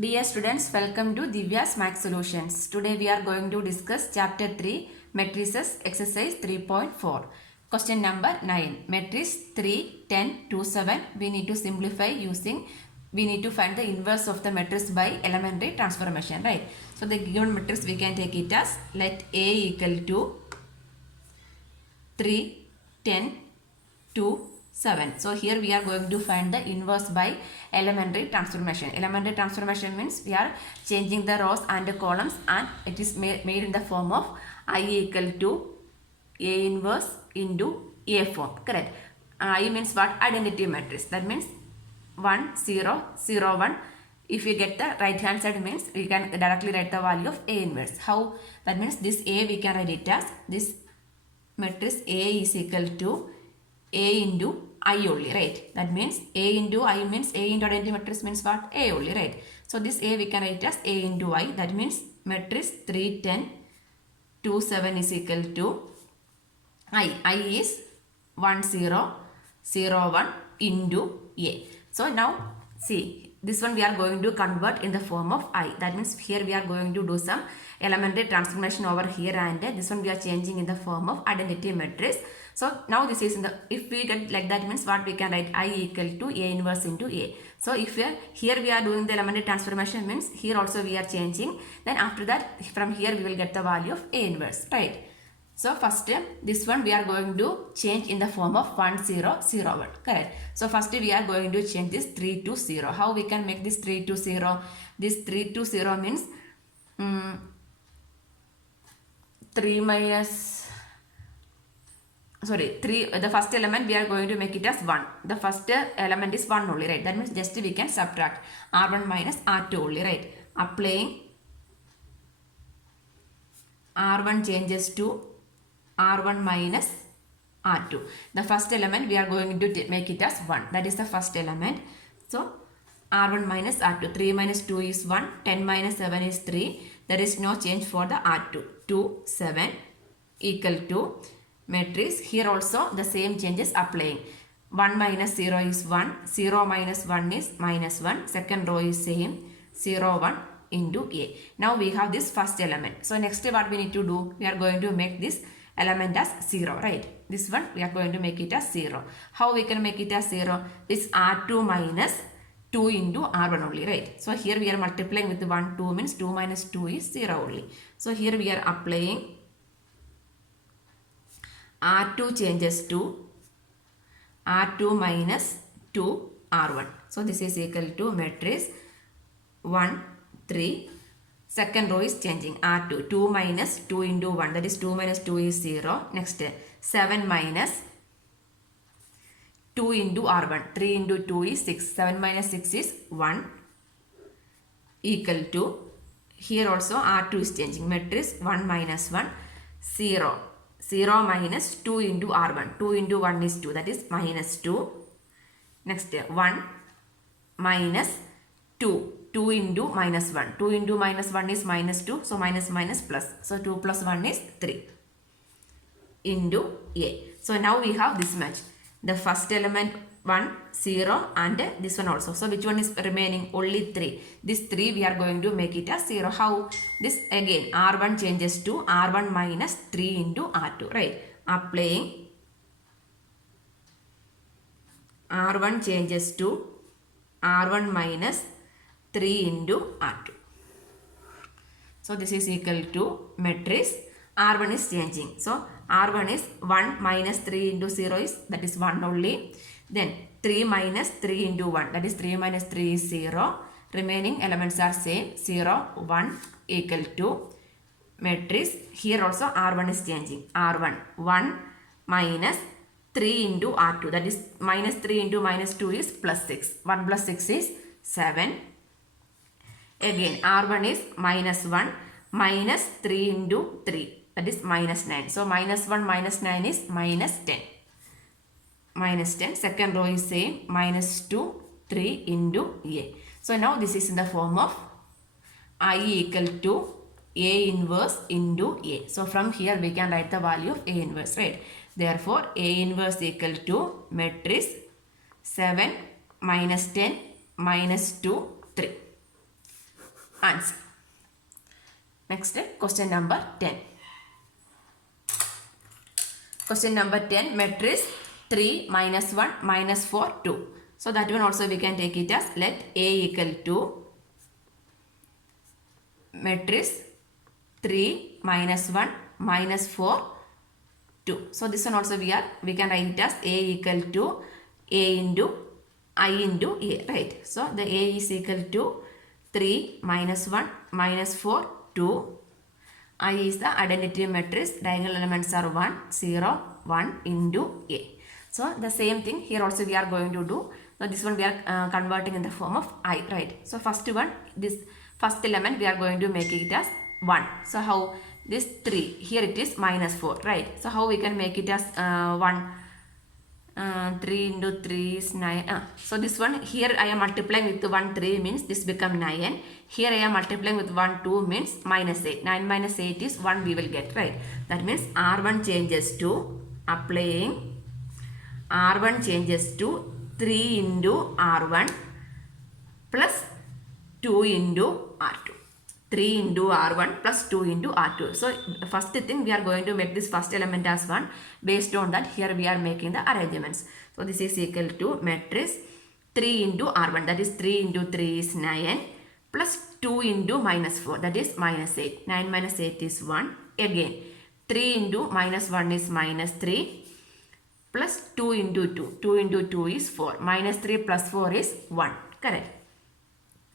Dear students, welcome to Divya's Math Solutions. Today we are going to discuss Chapter 3, Matrices, Exercise 3.4. Question number 9. Matrix 3, 10, 2, 7. We need to simplify we need to find the inverse of the matrix by elementary transformation, right? So the given matrix we can take it as let A equal to 3, 10, 2, 7. So here we are going to find the inverse by elementary transformation. Elementary transformation means we are changing the rows and the columns, and it is made in the form of I equal to A inverse into A form. Correct. I means what? Identity matrix. That means 1, 0, 0, 1. If we get the right hand side means we can directly write the value of A inverse. How? That means this A we can write it as this matrix A is equal to A into I only, right? That means A into I means A into identity matrix means what? A only, right? So this A we can write as A into I. That means matrix 3, 10, 2, 7 is equal to I. I is 1, 0, 0, 1 into A. So now see, this one we are going to convert in the form of I. That means here we are going to do some elementary transformation over here, and this one we are changing in the form of identity matrix. So now this is in the, if we get like that means what we can write? I equal to A inverse into A. So if we are, here we are doing the elementary transformation means here also we are changing. Then after that from here we will get the value of A inverse, right? So first this one we are going to change in the form of 1, 0, 0, 1. Correct. So first we are going to change this 3 to 0. How we can make this 3 to 0? This 3 to 0 means 3 minus, sorry, 3, the first element we are going to make it as 1. The first element is 1 only, right? That means just we can subtract R1 minus R2 only, right? Applying R1 changes to R1 minus R2. The first element we are going to make it as 1. That is the first element. So R1 minus R2. 3 minus 2 is 1. 10 minus 7 is 3. There is no change for the R2. 2, 7 equal to matrix. Here also the same changes applying. 1 minus 0 is 1. 0 minus 1 is minus 1. Second row is same. 0, 1 into A. Now we have this first element. So next what we need to do? We are going to make this element as 0, right? This one we are going to make it as 0. How we can make it as 0? This R2 minus 2 into R1 only, right? So here we are multiplying with 1, 2 means 2 minus 2 is 0 only. So here we are applying R2 changes to R2 minus 2 R1. So this is equal to matrix 1, 3. Second row is changing R2. 2 minus 2 into 1. That is 2 minus 2 is 0. Next 7 minus 2 into R1. 3 into 2 is 6. 7 minus 6 is 1 equal to, here also R2 is changing. Matrix 1 minus 1, 0. 0 minus 2 into R1. 2 into 1 is 2. That is minus 2. Next 1 minus 2. 2 into minus 1. 2 into minus 1 is minus 2. So minus minus plus. So 2 plus 1 is 3 into A. So now we have this much. The first element 1, 0 and this one also. So which one is remaining? Only 3. This 3 we are going to make it as 0. How? This again R1 changes to R1 minus 3 into R2, right? Applying R1 changes to R1 minus 3 into R2. So this is equal to matrix. R1 is changing. So R1 is 1 minus 3 into 0 is, that is 1 only. Then 3 minus 3 into 1, that is 3 minus 3 is 0. Remaining elements are same. 0, 1 equal to matrix. Here also R1 is changing. R1 1 minus 3 into R2, that is minus 3 into minus 2 is plus 6. 1 plus 6 is 7. Again R1 is minus 1 minus 3 into 3, that is minus 9. So minus 1 minus 9 is minus 10. Minus 10. Second row is same. Minus 2, 3 into A. So now this is in the form of I equal to A inverse into A. So from here we can write the value of A inverse, right? Therefore A inverse equal to matrix 7 minus 10 minus 2 3. answer. Next, question number 10. Question number 10, matrix 3 minus 1 minus 4 2. So that one also we can take it as let A equal to matrix 3 minus 1 minus 4 2. So this one also we can write it as A equal to A into I into A, right? So the A is equal to 3 minus 1 minus 4 2. I is the identity matrix. Diagonal elements are 1 0 1 into A. So the same thing here also we are going to do. So this one we are converting in the form of I, right? So first one, this first element we are going to make it as 1. So how this 3, here it is minus 4, right? So how we can make it as 1? 3 into 3 is 9. So this one here I am multiplying with 1 3 means this become 9. Here I am multiplying with 1 2 means minus 8. 9 minus 8 is 1 we will get, right? That means R1 changes to applying R1 changes to 3 into R1 plus 2 into R2. 3 into R1 plus 2 into R2. So first thing we are going to make this first element as 1. Based on that here we are making the arrangements. So this is equal to matrix 3 into R1, that is 3 into 3 is 9 plus 2 into minus 4, that is minus 8. 9 minus 8 is 1. Again 3 into minus 1 is minus 3 plus 2 into 2. 2 into 2 is 4. Minus 3 plus 4 is 1. Correct.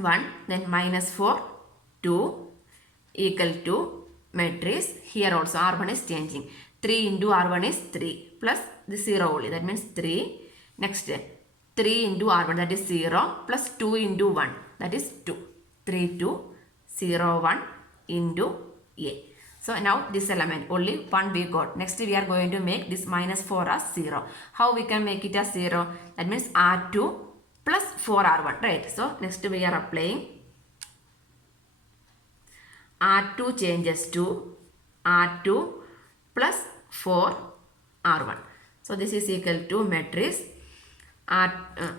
1. Then minus 4 2 equal to matrix. Here also R1 is changing. 3 into R1 is 3 plus the 0 only. That means 3. Next 3 into R1, that is 0 plus 2 into 1, that is 2. 3 2 0 1 into A. So now this element only 1 we got. Next we are going to make this minus 4 as 0. How we can make it as 0? That means R2 plus 4R1, right? So next we are applying R2 changes to R2 plus 4R1. So this is equal to matrix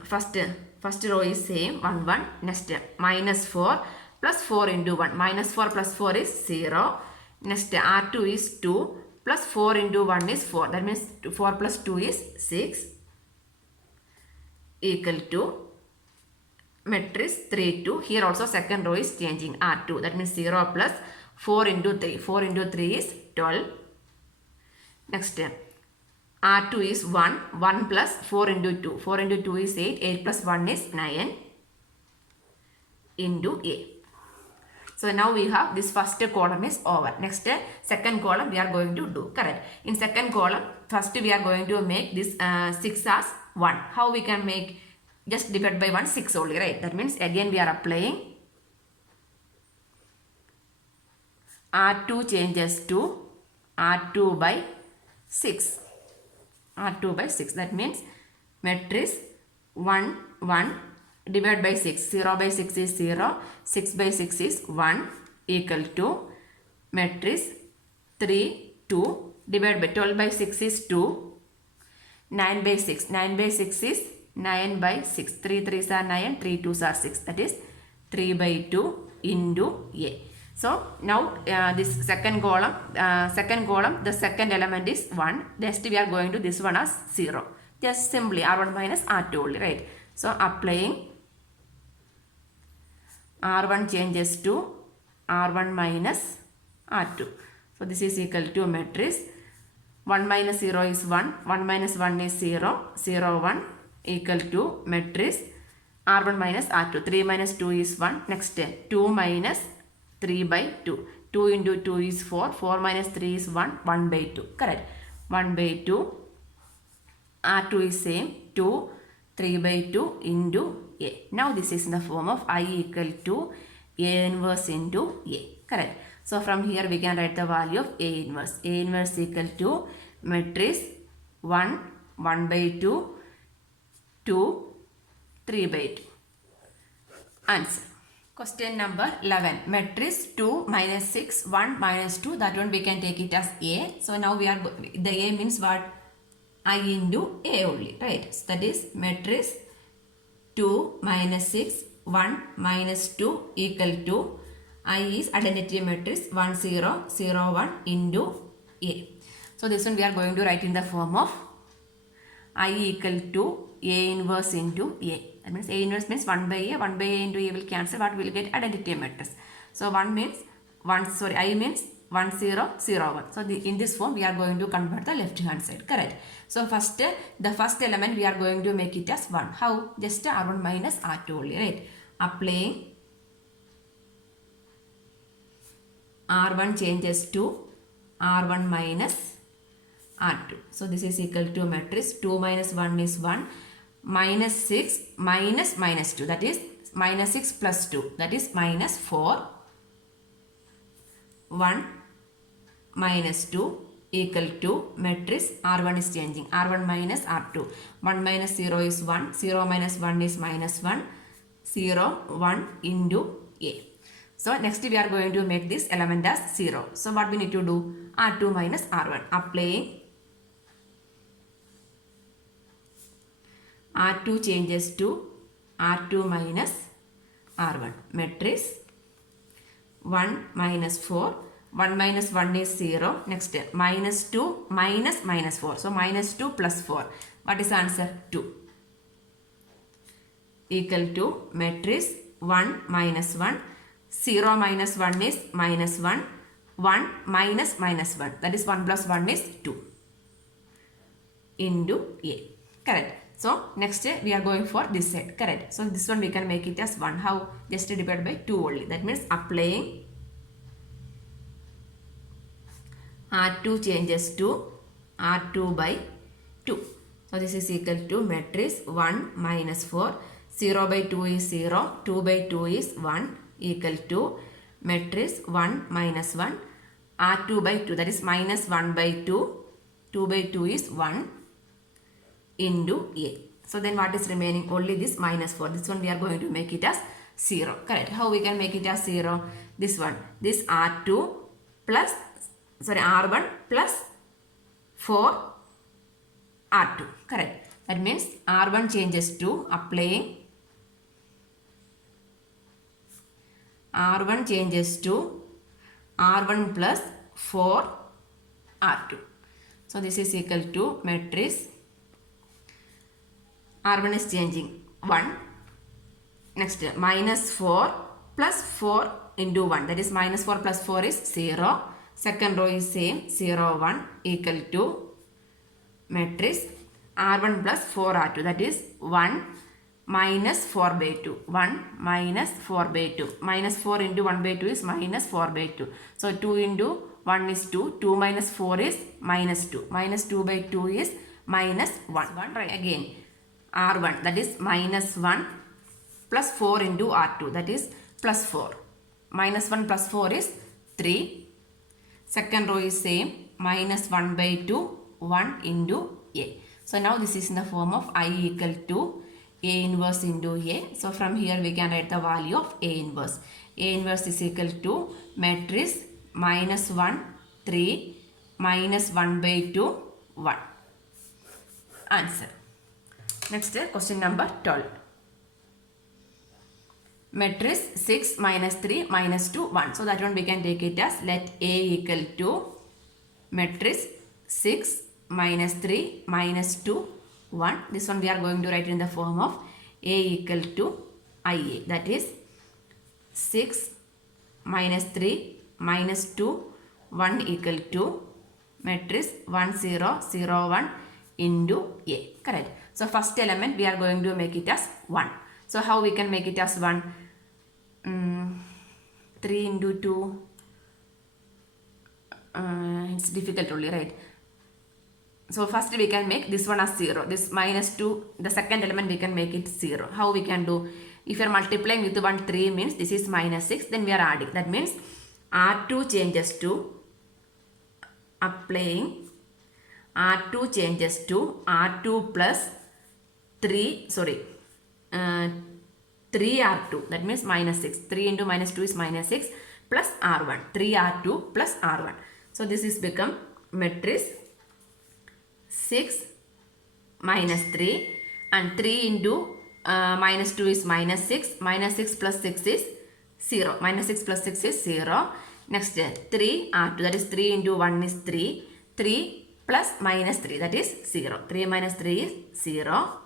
first row is same 1 1. Next minus 4 plus 4 into 1. Minus 4 plus 4 is 0. Next R2 is 2 plus 4 into 1 is 4. That means 4 plus 2 is 6 equal to matrix 3 2. Here also second row is changing R2. That means 0 plus 4 into 3. 4 into 3 is 12. Next R2 is 1. 1 plus 4 into 2. 4 into 2 is 8. 8 plus 1 is 9 into A. So now we have this first column is over. Next second column we are going to do. Correct. In second column first we are going to make this 6 as 1. How we can make? Just divide by 1 6 only, right? That means again we are applying R2 changes to R2 by 6. R2 by 6. That means matrix 1 1 divided by 6. 0 by 6 is 0. 6 by 6 is 1 equal to matrix 3 2 divided by 12 by 6 is 2. 9 by 6. 9 by 6 is 9 by 6. 3 3s are 9, 3 2s are 6. That is 3 by 2 into A. So now this second column, the second element is 1. Next we are going to this one as 0. Just simply R1 minus R2 only, right? So applying R1 changes to R1 minus R2. So this is equal to matrix 1 minus 0 is 1. 1 minus 1 is 0. 0 1 equal to matrix R1 minus R2. 3 minus 2 is 1. Next 2 minus 3 by 2. 2 into 2 is 4. 4 minus 3 is 1. 1 by 2. Correct. 1 by 2. R2 is same. 2. 3 by 2 into A. Now this is in the form of I equal to A inverse into A. Correct. So from here we can write the value of A inverse. A inverse equal to matrix 1. 1 by 2. 2, 3 by 2. Answer. Question number 11. Matrix 2 minus 6, 1 minus 2. That one we can take it as A. So now we are, the A means what? I into A only, right? So that is matrix 2 minus 6, 1 minus 2 equal to I is identity matrix 1 0 0 1 into A. So this one we are going to write in the form of I equal to A inverse into A. That means A inverse means 1 by A into A will cancel. What will get? Identity matrix. So 1 means I means 1 0 0 1. So in this form we are going to convert the left hand side. Correct. So the first element we are going to make it as 1. How? Just R1 minus R2 only, right? Applying R1 changes to R1 minus R2. So this is equal to matrix 2 minus 1 is 1, minus 6 minus 2, that is minus 6 plus 2, that is minus 4, 1 minus 2 equal to matrix R1 is changing, R1 minus R2. 1 minus 0 is 1, 0 minus 1 is minus 1, 0, 1 into A. So next we are going to make this element as 0. So what we need to do? R2 minus R1. Applying R2 changes to R2 minus R1. Matrix 1 minus 4. 1 minus 1 is 0. Next minus 2 minus 4. So minus 2 plus 4. What is the answer? 2. Equal to matrix 1 minus 1. 0 minus 1 is minus 1. 1 minus 1. That is 1 plus 1 is 2 into A. Correct. So next we are going for this side. Correct. So this one we can make it as 1. How? Just divide by 2 only. That means applying R2 changes to R2 by 2. So this is equal to matrix 1 minus 4. 0 by 2 is 0. 2 by 2 is 1 equal to matrix 1 minus 1. R2 by 2, that is minus 1 by 2. 2 by 2 is 1 into A. So then what is remaining? Only this minus 4. This one we are going to make it as 0. Correct. How we can make it as 0? This one. This R2 plus, R1 plus 4 R2. Correct. That means R1 changes to applying R1 changes to R1 plus 4 R2. So this is equal to matrix R1 is changing 1. Next minus 4 plus 4 into 1. That is minus 4 plus 4 is 0. Second row is same 0 1 equal to matrix R1 plus 4 R2. That is 1 minus 4 by 2. 1 minus 4 by 2. Minus 4 into 1 by 2 is minus 4 by 2. So 2 into 1 is 2. 2 minus 4 is minus 2. Minus 2 by 2 is minus 1. Right. Again R1, that is minus 1 plus 4 into R2, that is plus 4. Minus 1 plus 4 is 3. Second row is same, minus 1 by 2, 1 into A. So now this is in the form of I equal to A inverse into A. So from here we can write the value of A inverse. A inverse is equal to matrix minus 1, 3, minus 1 by 2, 1. Answer. Next question number 12. Matrix 6 minus 3 minus 2 1. So that one we can take it as let A equal to matrix 6 minus 3 minus 2 1. This one we are going to write in the form of A equal to IA. That is 6 minus 3 minus 2 1 equal to matrix 1 0 0 1 into A. Correct. So first element we are going to make it as 1. So how we can make it as 1? 3 into 2. It's difficult only, right? So first we can make this one as 0. This minus 2, the second element we can make it 0. How we can do? If you are multiplying with 1 3 means this is minus 6. Then we are adding. That means R2 changes to applying R2 changes to R2 plus 3 R2, that means minus 6. 3 into minus 2 is minus 6 plus R1. 3 R2 plus R1. So this is become matrix 6 minus 3 and 3 into minus 2 is minus 6. Minus 6 plus 6 is 0. Minus 6 plus 6 is 0. Next 3 R2, that is 3 into 1 is 3. 3 plus minus 3, that is 0. 3 minus 3 is 0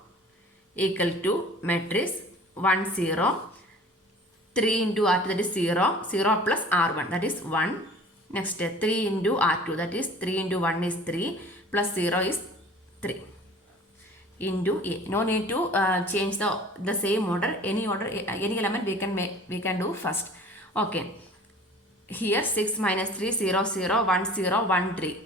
equal to matrix 1 0. 3 into R2, that is 0. 0 plus R1, that is 1. Next 3 into R2, that is 3 into 1 is 3 plus 0 is 3 into A. No need to change the same order. Any element we can do first. Okay. Here 6 minus 3 0 0 1 0 1 3.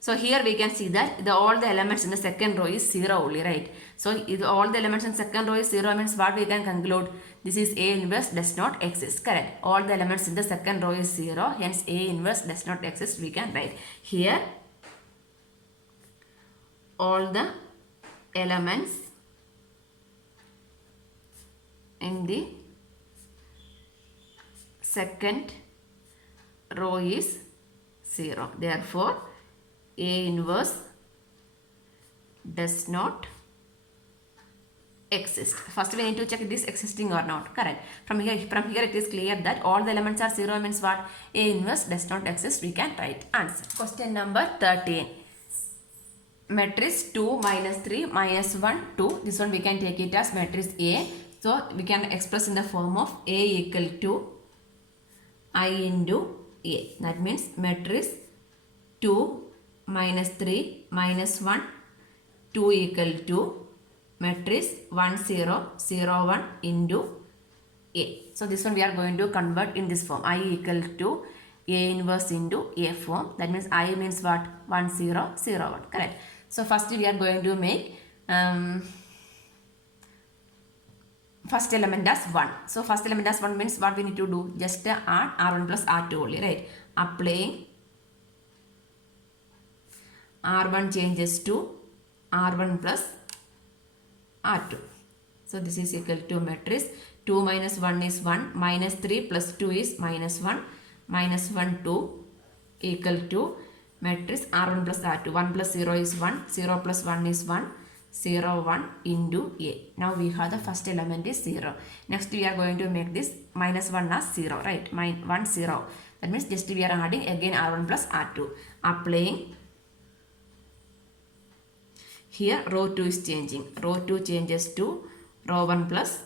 So here we can see that all the elements in the second row is 0 only, right? So if all the elements in second row is 0 means what we can conclude? This is A inverse does not exist. Correct. All the elements in the second row is 0. Hence A inverse does not exist. We can write here all the elements in the second row is 0. Therefore, A inverse does not exist. First we need to check it is existing or not. Correct. From here it is clear that all the elements are 0 means what? A inverse does not exist. We can write answer. Question number 13. Matrix 2 minus 3 minus 1 2. This one we can take it as matrix A. So we can express in the form of A equal to I into A. That means matrix 2 minus 3 minus 1 2 equal to matrix 1 0 0 1 into A. So this one we are going to convert in this form. I equal to A inverse into A form. That means I means what? 1 0 0 1. Correct. So first we are going to make first element as 1. So first element as 1 means what we need to do? Just add R1 plus R2 only, right? Applying R1 changes to R1 plus R2. So this is equal to matrix 2 minus 1 is 1 minus 3 plus 2 is minus 1 minus 1 2 equal to matrix R1 plus R2. 1 plus 0 is 1, 0 plus 1 is 1, 0 1 into A. Now we have the first element is 0. Next we are going to make this minus 1 as 0, right? 1 0. That means just we are adding again R1 plus R2. Applying. Here row 2 is changing. Row 2 changes to row 1 plus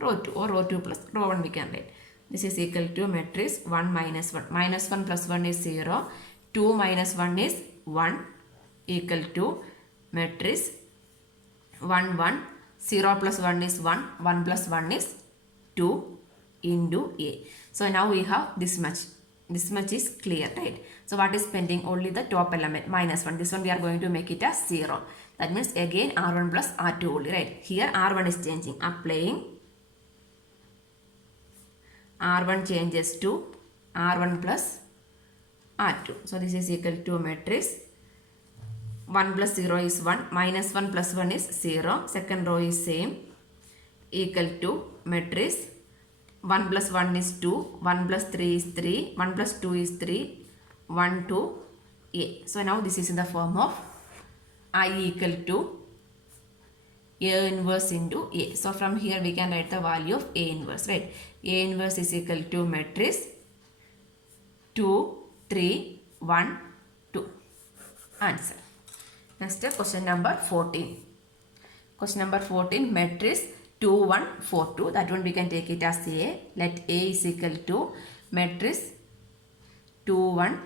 row 2 or row 2 plus row 1 we can write. This is equal to matrix 1 minus 1. Minus 1 plus 1 is 0. 2 minus 1 is 1 equal to matrix 1 1. 0 plus 1 is 1. 1 plus 1 is 2 into A. So now we have this much. This much is clear, right? So what is pending? Only the top element minus 1. This one we are going to make it as 0. That means again R1 plus R2 only, right? Here R1 is changing. Applying R1 changes to R1 plus R2. So this is equal to matrix 1 plus 0 is 1. Minus 1 plus 1 is 0. Second row is same. Equal to matrix 1 plus 1 is 2. 1 plus 3 is 3. 1 plus 2 is 3. 1 to A. So now this is in the form of I equal to A inverse into A. So from here we can write the value of A inverse, right? A inverse is equal to matrix 2 3 1 2. Answer. Next question number 14. Question number 14, matrix 2 1 4 2. That one we can take it as A. Let A is equal to matrix 2 1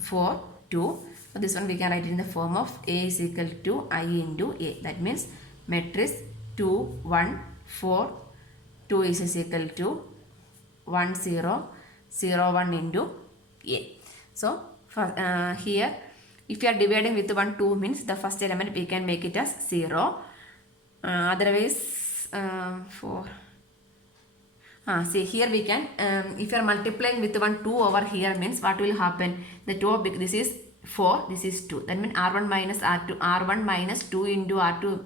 4 2. So this one we can write in the form of A is equal to I into A. That means matrix 2 1 4 2 is equal to 1 0 0 1 into A. So for, here if you are dividing with 1 2 means the first element we can make it as 0. Otherwise 4. See here we can if you are multiplying with 1 2 over here means what will happen? The top, this is 4, this is 2. That means R1 minus R2, R1 minus 2 into R2.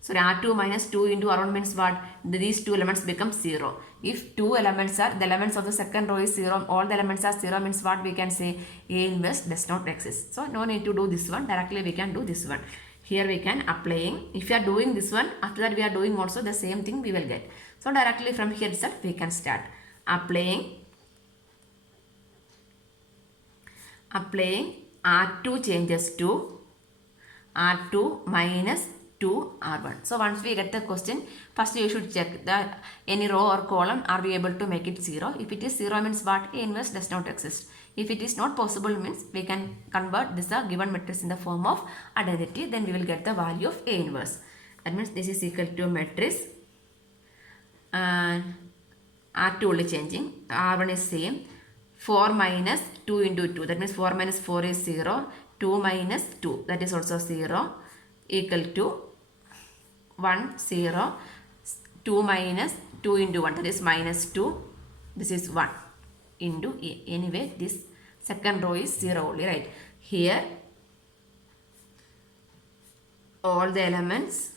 Sorry, R2 minus 2 into R1 means what? These two elements become 0. If two elements are, the elements of the second row is 0, all the elements are 0 means what we can say? A inverse does not exist. So no need to do this one, directly we can do this one. Here we can applying. If you are doing this one, after that we are doing also the same thing we will get. So directly from here itself we can start applying R2 changes to R2 minus 2 R1. So once we get the question, first you should check the any row or column, are we able to make it 0? If it is 0 means what? A inverse does not exist. If it is not possible means we can convert this given matrix in the form of identity, then we will get the value of A inverse. That means this is equal to matrix and R2 only changing, R1 is same, 4 minus 2 into 2, that means 4 minus 4 is 0, 2 minus 2, that is also 0, equal to 1, 0, 2 minus 2 into 1, that is minus 2, this is 1 into A. Anyway, this second row is 0 only, right? Here, all the elements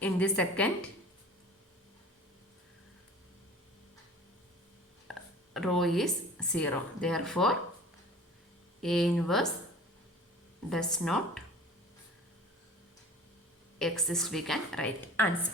in this second row is 0. Therefore, A inverse does not exist. We can write answer.